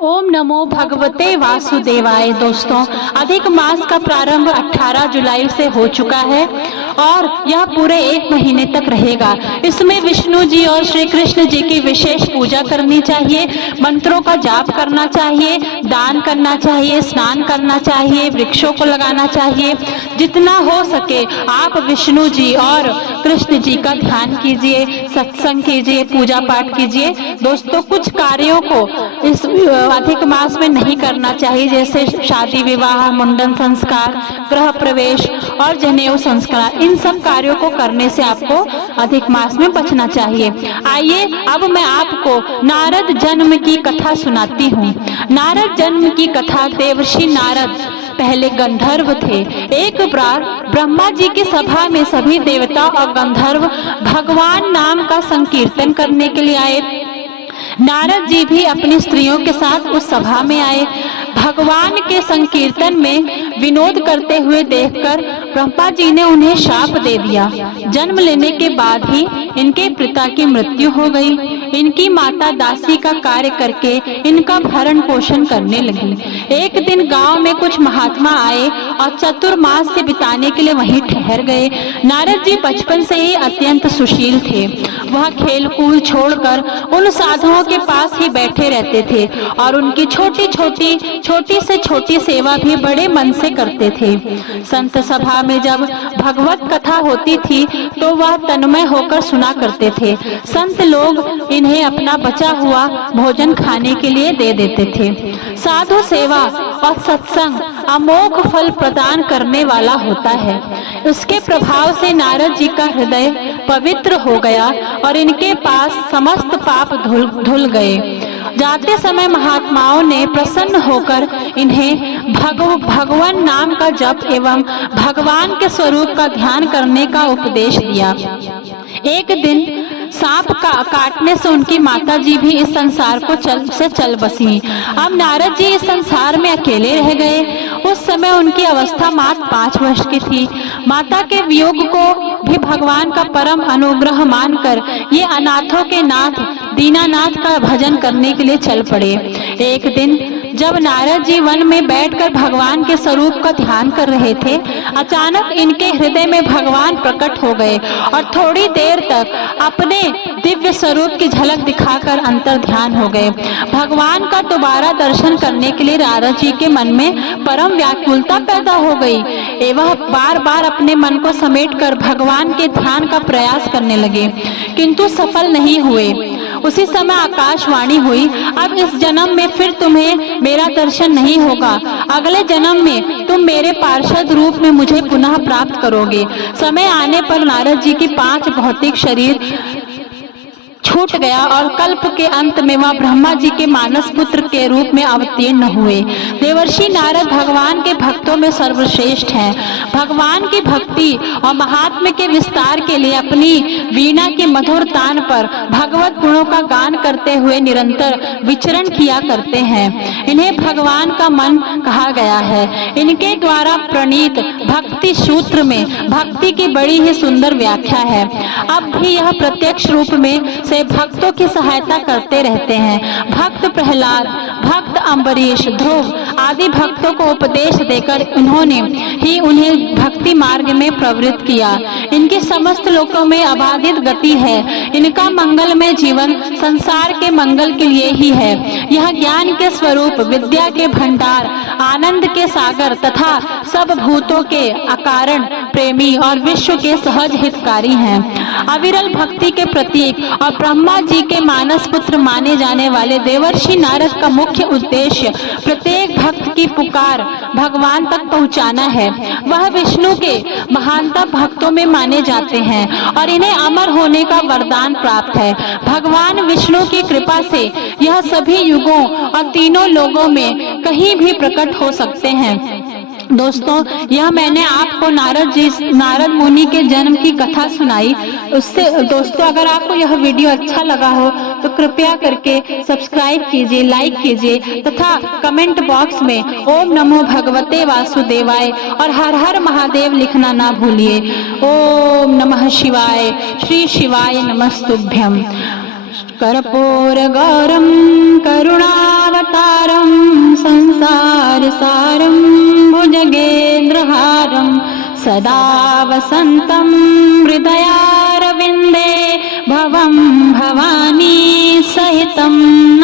ओम नमो भगवते वासुदेवाय। दोस्तों, अधिक मास का प्रारंभ 18 जुलाई से हो चुका है और यह पूरे 1 महीने तक रहेगा। इसमें विष्णु जी और श्री कृष्ण जी की विशेष पूजा करनी चाहिए, मंत्रों का जाप करना चाहिए, दान करना चाहिए, स्नान करना चाहिए, वृक्षों को लगाना चाहिए। जितना हो सके आप विष्णु जी और कृष्ण जी का ध्यान कीजिए, सत्संग कीजिए, पूजा पाठ कीजिए। दोस्तों, कुछ कार्यों को इस अधिक मास में नहीं करना चाहिए, जैसे शादी विवाह, मुंडन संस्कार, गृह प्रवेश और जनेऊ संस्कार। इन सब कार्यों को करने से आपको अधिक मास में बचना चाहिए। आइए अब मैं आपको नारद जन्म की कथा सुनाती हूँ। नारद जन्म की कथा। देवर्षि नारद पहले गंधर्व थे। एक बार ब्रह्मा जी की सभा में सभी देवता और गंधर्व भगवान नाम का संकीर्तन करने के लिए आए। नारद जी भी अपनी स्त्रियों के साथ उस सभा में आए। भगवान के संकीर्तन में विनोद करते हुए देखकर ब्रह्मा जी ने उन्हें शाप दे दिया। जन्म लेने के बाद ही इनके पिता की मृत्यु हो गई। इनकी माता दासी का कार्य करके इनका भरण पोषण करने लगी। एक दिन गांव में कुछ महात्मा आए और चतुर्मास से बिताने के लिए वहीं ठहर गए। नारद जी बचपन से ही अत्यंत सुशील थे। वह खेल कूद छोड़कर उन साधुओं के पास ही बैठे रहते थे और उनकी छोटी से छोटी सेवा भी बड़े मन से करते थे। संत सभा में जब भगवत कथा होती थी तो वह तन्मय होकर सुना करते थे। संत लोग इन्हें अपना बचा हुआ भोजन खाने के लिए दे देते थे। साधु सेवा और सत्संग अमोघ फल प्रदान करने वाला होता है। उसके प्रभाव से नारद जी का हृदय पवित्र हो गया और इनके पास समस्त पाप धुल गए। जाते समय महात्माओं ने प्रसन्न होकर इन्हें भगवान नाम का जप एवं भगवान के स्वरूप का ध्यान करने का उपदेश दिया। एक दिन सांप का काटने से उनकी माता जी भी इस संसार को चल बसी। अब नारद जी इस संसार में अकेले रह गए। उस समय उनकी अवस्था मात्र 5 वर्ष की थी। माता के वियोग को भी भगवान का परम अनुग्रह मानकर ये अनाथों के नाथ दीनानाथ का भजन करने के लिए चल पड़े। एक दिन जब नारद जी वन में बैठकर भगवान के स्वरूप का ध्यान कर रहे थे, अचानक इनके हृदय में भगवान प्रकट हो गए और थोड़ी देर तक अपने दिव्य स्वरूप की झलक दिखाकर अंतर ध्यान हो गए। भगवान का दोबारा दर्शन करने के लिए नारद जी के मन में परम व्याकुलता पैदा हो गई एवं बार बार अपने मन को समेटकर भगवान के ध्यान का प्रयास करने लगे, किंतु सफल नहीं हुए। उसी समय आकाशवाणी हुई, अब इस जन्म में फिर तुम्हें मेरा दर्शन नहीं होगा। अगले जन्म में तुम मेरे पार्षद रूप में मुझे पुनः प्राप्त करोगे। समय आने पर नारद जी की 5 भौतिक शरीर छूट गया और कल्प के अंत में वह ब्रह्मा जी के मानस पुत्र के रूप में अवतीर्ण हुए। देवर्षि नारद भगवान के भक्तों में सर्वश्रेष्ठ हैं। भगवान की भक्ति और महात्म्य के विस्तार के लिए अपनी वीणा के मधुर तान पर भगवत गुणों का गान करते हुए निरंतर विचरण किया करते हैं। इन्हें भगवान का मन कहा गया है। इनके द्वारा प्रणीत भक्ति सूत्र में भक्ति की बड़ी ही सुंदर व्याख्या है। अब भी यह प्रत्यक्ष रूप में से भक्तों की सहायता करते रहते हैं। भक्त प्रहलाद, भक्त अम्बरीश, ध्रुव आदि भक्तों को उपदेश देकर उन्होंने ही उन्हें भक्ति मार्ग में प्रवृत्त किया। इनकी समस्त लोकों में अबाधित गति है। इनका मंगलमय जीवन संसार के मंगल के लिए ही है। यह ज्ञान के स्वरूप, विद्या के भंडार, आनंद के सागर तथा सब भूतों के अकारण प्रेमी और विश्व के सहज हितकारी हैं। अविरल भक्ति के प्रतीक और ब्रह्मा जी के मानस पुत्र माने जाने वाले देवर्षि नारद का मुख्य उद्देश्य प्रत्येक भक्त की पुकार भगवान तक पहुंचाना है। वह विष्णु के महानतम भक्तों में माने जाते हैं और इन्हें अमर होने का वरदान प्राप्त है। भगवान विष्णु की कृपा से यह सभी युगों और तीनों लोगों में कहीं भी प्रकट हो सकते हैं। दोस्तों, यह मैंने आपको नारद मुनि के जन्म की कथा सुनाई। उससे दोस्तों, अगर आपको यह वीडियो अच्छा लगा हो तो कृपया करके सब्सक्राइब कीजिए, लाइक कीजिए तथा कमेंट बॉक्स में ओम नमो भगवते वासुदेवाय और हर हर महादेव लिखना ना भूलिए। ओम नमः शिवाय। श्री शिवाय नमस्तुभ्यं। कर्पूर गौरम करुणावतारम सारं भुजगेन्द्रहारं सदा वसन्तं हृदयारविन्दे भवं भवानी सहितम्।